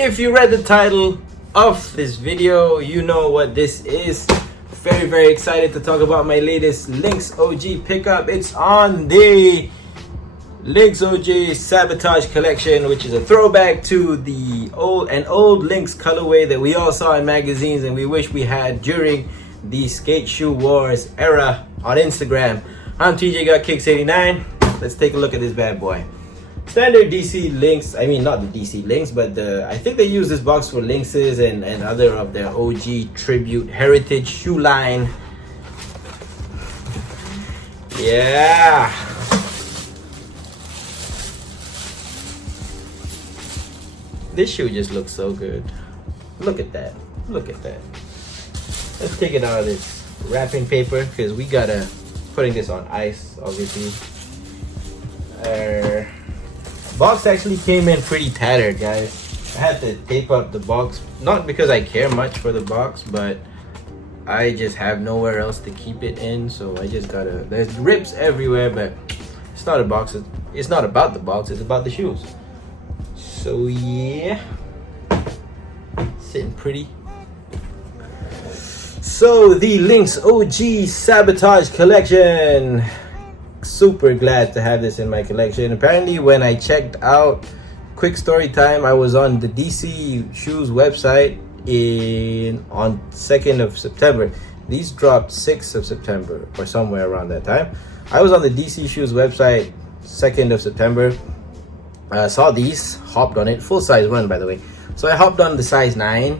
If you read the title of this video, you know what this is. Very excited to talk about my latest Lynx OG pickup. It's on the Lynx OG Sabotage collection, which is a throwback to the old Lynx colorway that we all saw in magazines and we wish we had during the skate shoe wars era on Instagram. I'm TJ Got Kicks 89. Let's take a look at this bad boy. Standard DC Lynx, I mean not the DC Lynx, but I think they use this box for Lynxes and other of their OG tribute heritage shoe line. Yeah. This shoe just looks so good. Look at that. Look at that. Let's take it out of this wrapping paper because we gotta putting this on ice, obviously. Box actually came in pretty tattered, guys. I had to tape up the box, not because I care much for the box, but I just have nowhere else to keep it in, so I just gotta. There's rips everywhere, but it's not a box. It's not about the box. It's about the shoes. So yeah, sitting pretty. So the Lynx OG Sabotage collection. Super glad to have this in my collection. Apparently when I checked out, quick story time, I was on the DC Shoes website on 2nd of September. These dropped 6th of September or somewhere around that time. I was on the DC Shoes website 2nd of September. Saw these, hopped on it, full size run by the way. So I hopped on the size 9.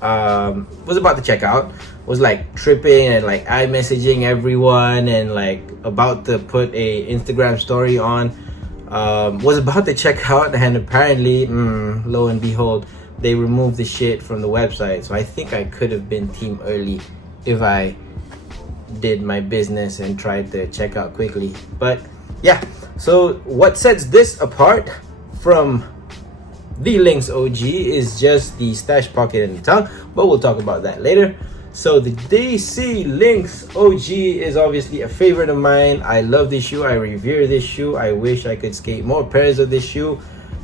Was about to check out, was like tripping and like iMessaging everyone and like about to put a Instagram story on. Was about to check out and apparently lo and behold, they removed the shit from the website. So I think I could have been team early if I did my business and tried to check out quickly. But yeah, so what sets this apart from the Lynx OG is just the stash pocket and the tongue, but we'll talk about that later. So the DC Lynx OG is obviously a favorite of mine. I love this shoe. I revere this shoe. I wish I could skate more pairs of this shoe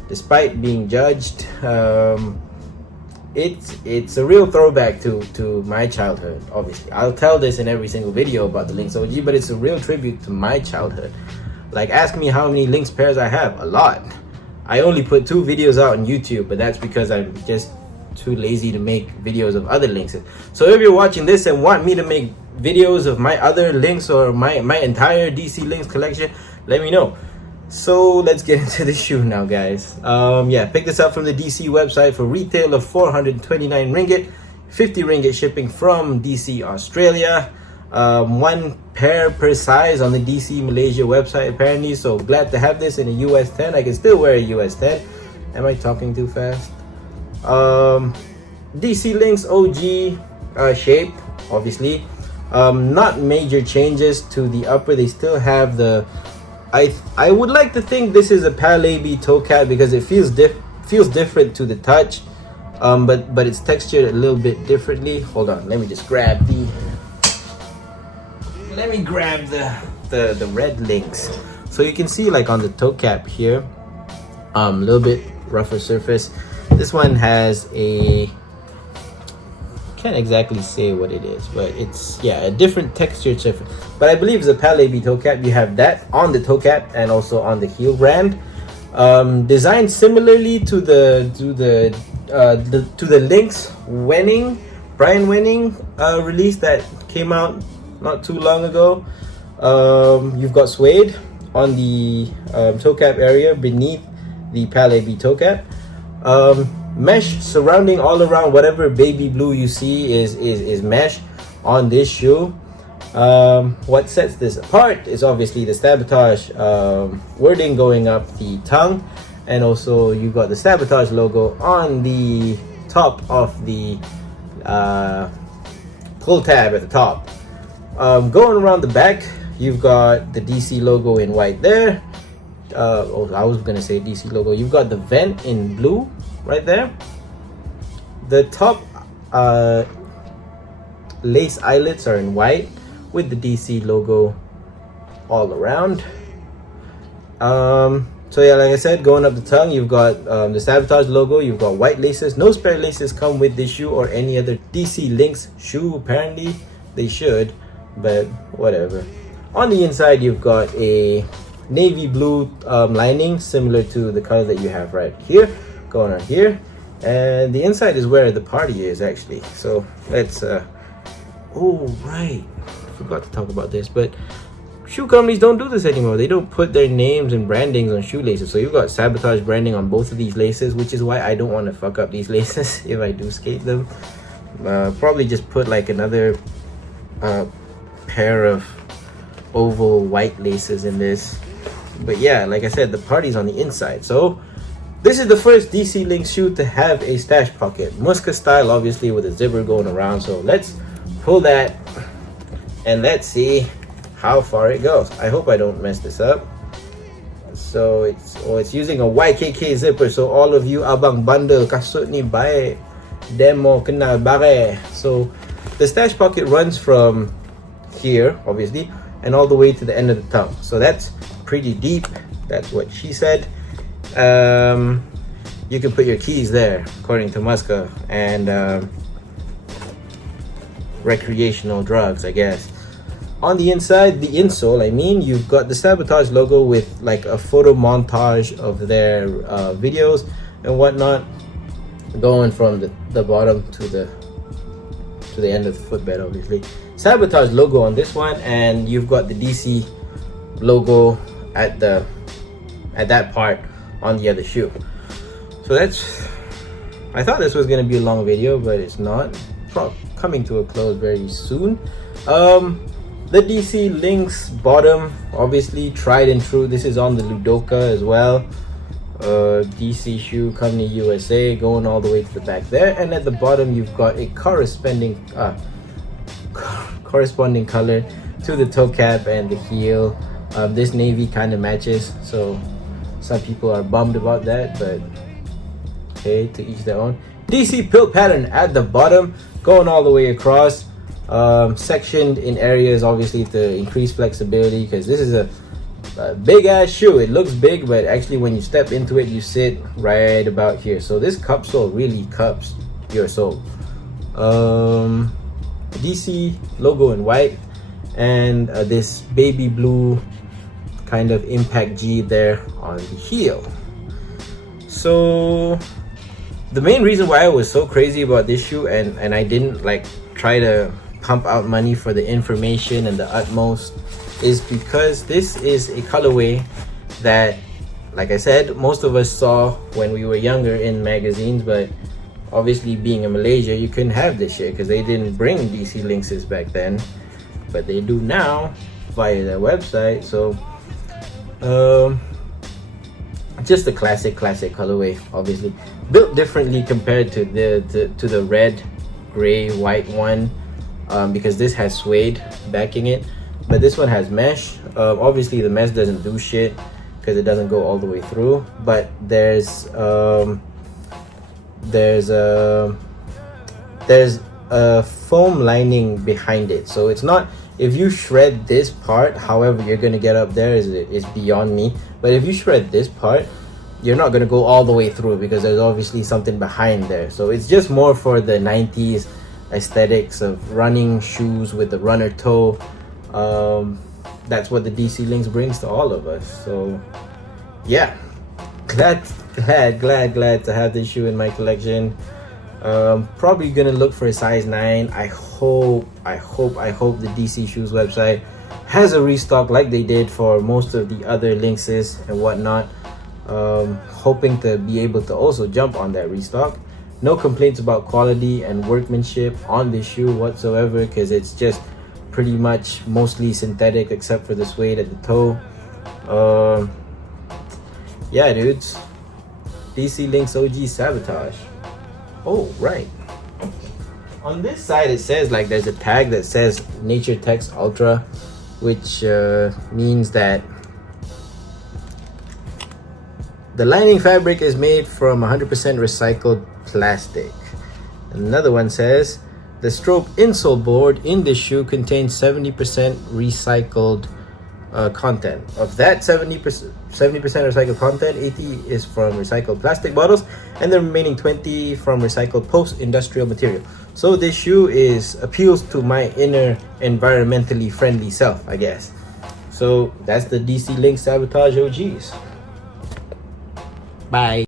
despite being judged. It's a real throwback to my childhood. Obviously, I'll tell this in every single video about the Lynx OG, but it's a real tribute to my childhood. Like, ask me how many Lynx pairs I have. A lot. I only put 2 videos out on YouTube, but that's because I'm just too lazy to make videos of other Lynxes. So if you're watching this and want me to make videos of my other Lynx or my entire DC Lynx collection, let me know. So let's get into the shoe now, guys. Yeah, pick this up from the DC website for retail of 429 ringgit, 50 ringgit shipping from DC, Australia. 1 pair per size on the DC Malaysia website apparently, so glad to have this in a US 10. I can still wear a US 10. Am I talking too fast? DC Lynx OG shape, obviously. Not major changes to the upper. They still have the I would like to think this is a Palais B toe cap because it feels different to the touch, but it's textured a little bit differently. Hold on, let me just grab the red Lynx. So you can see like on the toe cap here, a little bit rougher surface. This one has a, can't exactly say what it is, but it's, yeah, a different textured surface. But I believe it's a Palais B toe cap. You have that on the toe cap and also on the heel brand. Designed similarly to the Lynx Brian Wenning release that came out not too long ago. You've got Suede on the toe cap area beneath the Palais B toe cap. Mesh surrounding all around. Whatever baby blue you see is mesh on this shoe. What sets this apart is obviously the Sabotage wording going up the tongue, and also you got the Sabotage logo on the top of the pull tab at the top. Going around the back, you've got the DC logo in white there. I was gonna say DC logo. You've got the vent in blue right there. The top lace eyelets are in white with the DC logo all around. So yeah, like I said, going up the tongue, you've got the Sabotage logo, you've got white laces. No spare laces come with this shoe or any other DC Lynx shoe. Apparently they should, but whatever. On the inside, you've got a navy blue lining similar to the color that you have right here, going on here. And the inside is where the party is actually. So let's oh right, forgot to talk about this, but shoe companies don't do this anymore. They don't put their names and brandings on shoelaces. So you've got Sabotage branding on both of these laces, which is why I don't want to fuck up these laces if I do skate them. Probably just put like another pair of oval white laces in this. But yeah, like I said, the party's on the inside. So this is the first DC Lynx shoe to have a stash pocket, Musket style, obviously, with a zipper going around. So let's pull that and let's see how far it goes. I hope I don't mess this up. So it's using a YKK zipper. So all of you abang bundle kasut ni bae demo kena bare. So the stash pocket runs from here, obviously, and all the way to the end of the tongue. So that's pretty deep. That's what she said. You can put your keys there, according to Musket, and recreational drugs, I guess. On the inside, the insole, I mean, you've got the Sabotage logo with like a photo montage of their videos and whatnot, going from the bottom to the end of the footbed, obviously. Sabotage logo on this one, and you've got the DC logo at that part on the other shoe. So that's, I thought this was gonna be a long video, but it's not. Coming to a close very soon. The DC Lynx bottom, obviously tried and true. This is on the Ludoka as well. DC Shoe Company USA, going all the way to the back there. And at the bottom, you've got a corresponding color to the toe cap and the heel. This navy kind of matches, so some people are bummed about that, but okay, to each their own. DC pill pattern at the bottom, going all the way across, sectioned in areas obviously to increase flexibility, because this is a big ass shoe. It looks big, but actually when you step into it, you sit right about here. So this cup sole really cups your sole. DC logo in white, and this baby blue kind of impact G there on the heel. So the main reason why I was so crazy about this shoe, and I didn't like try to pump out money for the information and the utmost, is because this is a colorway that, like I said, most of us saw when we were younger in magazines, but obviously being in Malaysia, you couldn't have this shit because they didn't bring DC Lynxes back then, but they do now via their website. So just a classic colorway, obviously built differently compared to the red, gray, white one, because this has suede backing it, but this one has mesh. Obviously the mesh doesn't do shit because it doesn't go all the way through, but there's a foam lining behind it. So it's not, if you shred this part, however you're gonna get up there is beyond me, but if you shred this part, you're not gonna go all the way through because there's obviously something behind there. So it's just more for the 90s aesthetics of running shoes with the runner toe. That's what the DC Lynx brings to all of us. So yeah, glad to have this shoe in my collection. Probably gonna look for a size 9. I hope the DC Shoes website has a restock like they did for most of the other Lynxes and whatnot. Hoping to be able to also jump on that restock. No complaints about quality and workmanship on this shoe whatsoever, because it's just pretty much mostly synthetic except for the suede at the toe. Yeah, dudes, DC Lynx OG Sabotage. Oh, right. On this side, it says like there's a tag that says Nature Tex Ultra, which means that the lining fabric is made from 100% recycled plastic. Another one says the stroke insole board in this shoe contains 70% recycled content. Of that 70% recycled content, 80 is from recycled plastic bottles, and the remaining 20 from recycled post-industrial material. So this shoe appeals to my inner environmentally friendly self, I guess. So that's the DC Lynx Sabotage OGs. Bye.